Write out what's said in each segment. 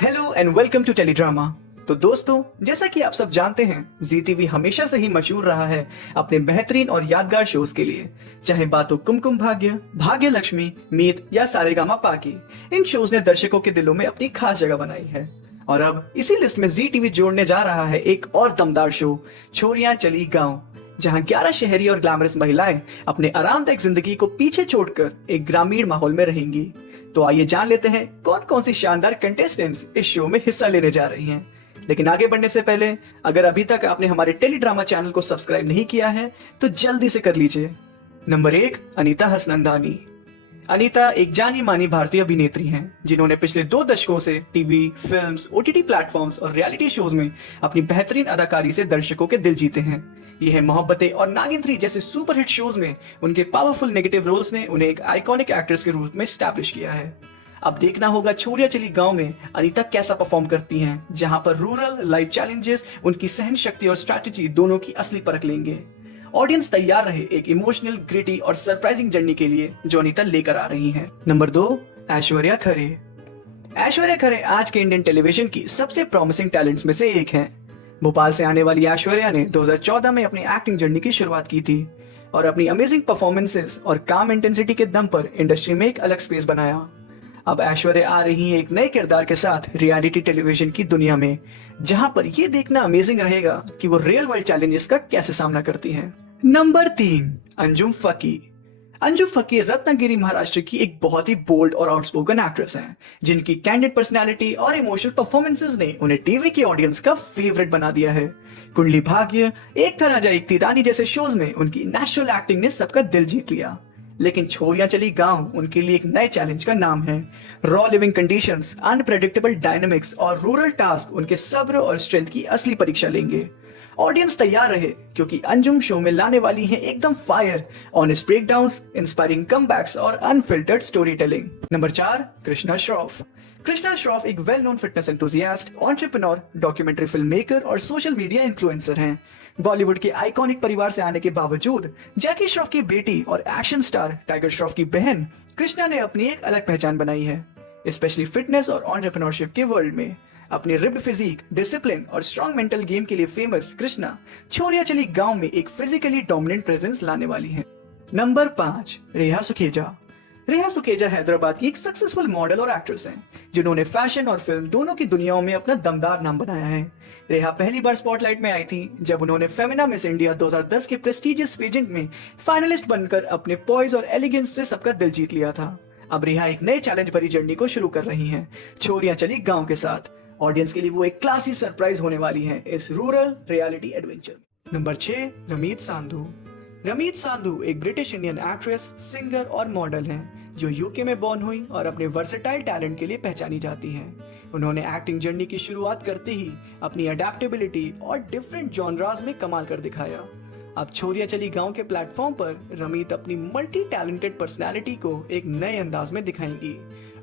Hello and welcome to teledrama. तो दोस्तों, जैसा कि आप सब जानते हैं, जी टीवी हमेशा से ही मशहूर रहा है अपने बेहतरीन और यादगार शोज के लिए। चाहे बात हो कुमकुम भाग्य, भाग्य लक्ष्मी, मीत या सारेगामा पाकी, इन शोज ने दर्शकों के दिलों में अपनी खास जगह बनाई है। और अब इसी लिस्ट में जी टीवी जोड़ने जा रहा है एक और दमदार शो, छोरियां चली गाँव, जहां 11 शहरी और ग्लैमरस महिलाएं अपने आरामदायक जिंदगी को पीछे छोड़कर एक ग्रामीण माहौल में रहेंगी। तो आइए जान लेते हैं कौन कौन सी शानदार कंटेस्टेंट्स इस शो में हिस्सा लेने जा रही हैं। लेकिन आगे बढ़ने से पहले, अगर अभी तक आपने हमारे टेलीड्रामा चैनल को सब्सक्राइब नहीं किया है तो जल्दी से कर लीजिए। नंबर 1, अनीता हसनंदानी। अनीता एक जानी मानी भारतीय अभिनेत्री हैं जिन्होंने पिछले 2 दशकों से टीवी, फिल्म्स, ओटीटी प्लेटफॉर्म्स और रियलिटी शोज में अपनी बेहतरीन अदाकारी से दर्शकों के दिल जीते हैं। यह मोहब्बतें और नागिन 3 जैसे सुपरहिट शोज में उनके पावरफुल नेगेटिव रोल्स ने उन्हें एक आइकॉनिक एक्ट्रेस के रूप में स्टैब्लिश किया है। अब देखना होगा छोरिया चली गांव में अनीता कैसा परफॉर्म करती हैं, जहां पर रूरल लाइफ चैलेंजेस उनकी सहन शक्ति और स्ट्रैटेजी दोनों की असली परख लेंगे। ऑडियंस तैयार रहे एक इमोशनल, ग्रिटी और सरप्राइजिंग जर्नी के लिए जो अनीता लेकर आ रही हैं। नंबर 2, ऐश्वर्या खरे। ऐश्वर्या खरे आज के इंडियन टेलीविजन की सबसे प्रॉमिसिंग टैलेंट्स में से एक हैं। भोपाल से आने वाली ऐश्वर्या ने 2014 में अपनी एक्टिंग जर्नी की शुरुआत की थी और अपनी अमेजिंग परफॉर्मेंसेस और काम इंटेंसिटी के दम पर इंडस्ट्री में एक अलग स्पेस बनाया। अब ऐश्वर्या आ रही है एक नए किरदार के साथ रियलिटी टेलीविजन की दुनिया में, जहां पर यह देखना अमेजिंग रहेगा कि वो रियल वर्ल्ड चैलेंजेस का कैसे सामना करती हैं। नंबर 3, अंजुम फकी। अंजुम फकी रत्नागिरी महाराष्ट्र की एक बहुत ही बोल्ड और आउटस्पोकन एक्ट्रेस हैं, जिनकी कैंडिड पर्सनालिटी और इमोशनल परफॉर्मेंसेस ने उन्हें टीवी की ऑडियंस का फेवरेट बना दिया है। कुंडली भाग्य, एक था राजा एक थी रानी जैसे शोज में उनकी नेचुरल एक्टिंग ने सबका दिल जीत लिया। लेकिन छोरियां चली गांव उनके लिए एक नए चैलेंज का नाम है। Raw living conditions, unpredictable dynamics और रूरल टास्क उनके सब्र और स्ट्रेंथ की असली परीक्षा लेंगे। ऑडियंस तैयार रहे क्योंकि अंजुम शो में लाने वाली है एकदम fire, honest breakdowns, inspiring comebacks और unfiltered story telling. Number 4, Krishna Shroff. Krishna Shroff एक well known fitness enthusiast, entrepreneur, documentary film maker और सोशल मीडिया इन्फ्लुएंसर हैं। बॉलीवुड के आइकॉनिक परिवार से आने के बावजूद जैकी श्रॉफ की बेटी और एक्शन स्टार टाइगर श्रॉफ की बहन कृष्णा ने अपनी एक अलग पहचान बनाई है, स्पेशली फिटनेस और एंटरप्रेन्योरशिप के वर्ल्ड में। अपनी रिब्ड फिजिक, डिसिप्लिन और स्ट्रॉन्ग मेंटल गेम के लिए फेमस कृष्णा छोरिया चली गांव में एक फिजिकली डोमिनेंट प्रेजेंस लाने वाली हैं। नंबर 5, रेहा सुखेजा। रेहा सुखेजा हैदराबाद की एक सक्सेसफुल मॉडल और एक्ट्रेस हैं, जिन्होंने फैशन और फिल्म दोनों की दुनियाओं में अपना दमदार नाम बनाया है। रेहा पहली बार स्पॉटलाइट में आई थी जब उन्होंने फेमिना मिस इंडिया 2010 के प्रेस्टिजियस पेजेंट में फाइनलिस्ट बनकर अपने पॉइज और एलिगेंस से सबका दिल जीत लिया था। अब रेहा एक नए चैलेंज भरी जर्नी को शुरू कर रही हैं, छोरियां चली गांव के साथ। ऑडियंस के लिए वो एक क्लासी सरप्राइज होने वाली है इस rural reality adventure. Number 6, Rameet Sandhu. Rameet Sandhu एक ब्रिटिश इंडियन एक्ट्रेस, सिंगर और मॉडल हैं जो यूके में बॉर्न हुई और अपने वर्सेटाइल टैलेंट के लिए पहचानी जाती हैं। उन्होंने एक्टिंग जर्नी की शुरुआत करते ही अपनी अडेप्टेबिलिटी और डिफरेंट जॉनरास में कमाल कर दिखाया। अब छोरिया चली गांव के प्लेटफॉर्म पर रमीत अपनी मल्टी टैलेंटेड पर्सनैलिटी को एक नए अंदाज में दिखाएंगी।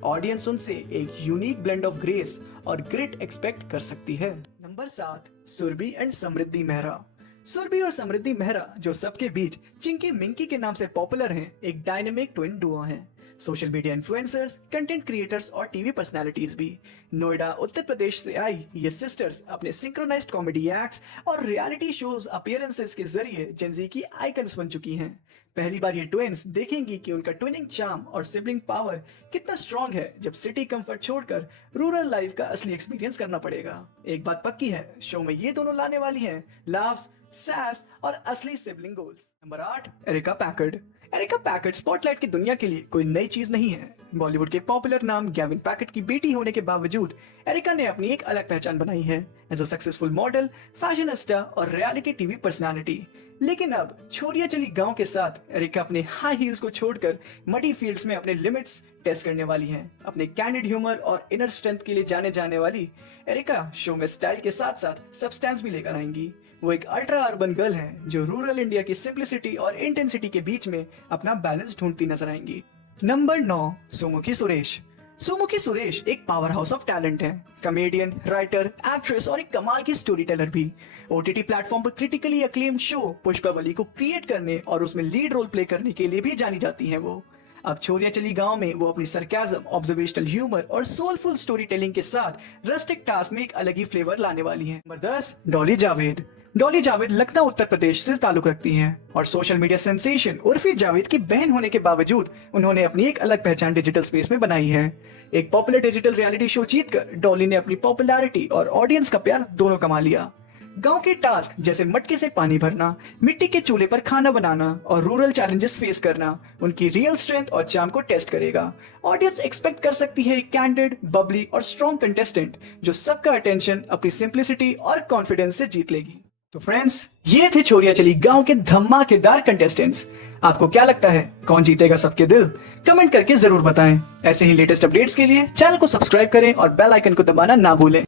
ऑडियंस उनसे एक यूनिक ब्लेंड ऑफ ग्रेस और ग्रिट एक्सपेक्ट कर सकती है। नंबर 7, सुरभि एंड समृद्धि मेहरा। सुरभि और समृद्धि मेहरा, जो सबके बीच चिंकी मिंकी के नाम से पॉपुलर हैं, एक डायनेमिक ट्विन डुओ हैं। Social media influencers, content creators और टीवी पर्सनालिटीज भी। नोएडा, उत्तर प्रदेश से आई ये सिस्टर्स अपने सिंक्रोनाइज्ड कॉमेडी एक्ट्स और रियलिटी शोज अपीयरेंसेस के जरिए जेनजी की आइकन्स बन चुकी हैं। पहली बार ये ट्विन्स देखेंगी कि उनका ट्विनिंग चार्म और सिबलिंग पावर कितना स्ट्रॉन्ग है जब सिटी कंफर्ट छोड़कर रूरल लाइफ का असली एक्सपीरियंस करना पड़ेगा। एक बात पक्की है, शो में ये दोनों लाने वाली हैं लाफ्स, सैस और असली sibling goals. Number 8, Erica Packard. Erica Packard spotlight की दुनिया के लिए कोई नई चीज नहीं है। बॉलीवुड के पॉपुलर नाम गैविन पैकर्ड की बेटी होने के बावजूद एरिका ने अपनी एक अलग पहचान बनाई है as a successful model, fashionista और रियलिटी टीवी पर्सनालिटी। लेकिन अब छोरिया चली गांव के साथ एरिका अपने हाई हील्स को छोड़कर मडी फील्ड्स में अपने लिमिट्स टेस्ट करने वाली हैं। अपने कैंडिड ह्यूमर और इनर स्ट्रेंथ के लिए जाने जाने वाली एरिका शो में स्टाइल के साथ साथ सब्सटेंस भी लेकर आएंगी। वो एक अल्ट्रा अर्बन गर्ल हैं जो रूरल इंडिया की सिंप्लिसिटी और इंटेंसिटी के बीच में अपना बैलेंस ढूंढती नजर आएंगी। नंबर 9, सुमुखी सुरेश। सुमुखी सुरेश एक पावर हाउस ऑफ टैलेंट है, कॉमेडियन, राइटर, एक्ट्रेस और एक कमाल की स्टोरी टेलर भी। ओटीटी प्लेटफॉर्म पर क्रिटिकली अक्लेम्ड शो पुष्पावली को क्रिएट करने और उसमें लीड रोल प्ले करने के लिए भी जानी जाती हैं वो। अब छोरिया चली गांव में वो अपनी सरकाज़म, ऑब्जर्वेशनल ह्यूमर और सोलफुल स्टोरी टेलिंग के साथ रस्टिक टास्क में एक अलग ही फ्लेवर लाने वाली हैं। नंबर 10, डॉली जावेद। डॉली जावेद लखनऊ उत्तर प्रदेश से ताल्लुक रखती हैं और social media sensation Urfi Javed की बहन होने के बावजूद उन्होंने अपनी एक अलग पहचान डिजिटल स्पेस में बनाई है। एक पॉपुलर डिजिटल रियलिटी शो जीतकर डॉली ने अपनी पॉपुलैरिटी और ऑडियंस का प्यार दोनों कमा लिया। गांव के टास्क जैसे मटके से पानी भरना, मिट्टी के चूल्हे पर खाना बनाना और रूरल चैलेंजेस फेस करना उनकी रियल स्ट्रेंथ और चार्म को टेस्ट करेगा। ऑडियंस एक्सपेक्ट कर सकती है एक कैंडिड, बबली और स्ट्रॉन्ग कंटेस्टेंट जो सबका अटेंशन अपनी सिंप्लिसिटी और कॉन्फिडेंस से जीत लेगी। तो फ्रेंड्स, ये थे छोरिया चली गांव के धमाकेदार कंटेस्टेंट्स। आपको क्या लगता है कौन जीतेगा सबके दिल? कमेंट करके जरूर बताएं। ऐसे ही लेटेस्ट अपडेट्स के लिए चैनल को सब्सक्राइब करें और बेल आइकन को दबाना ना भूलें।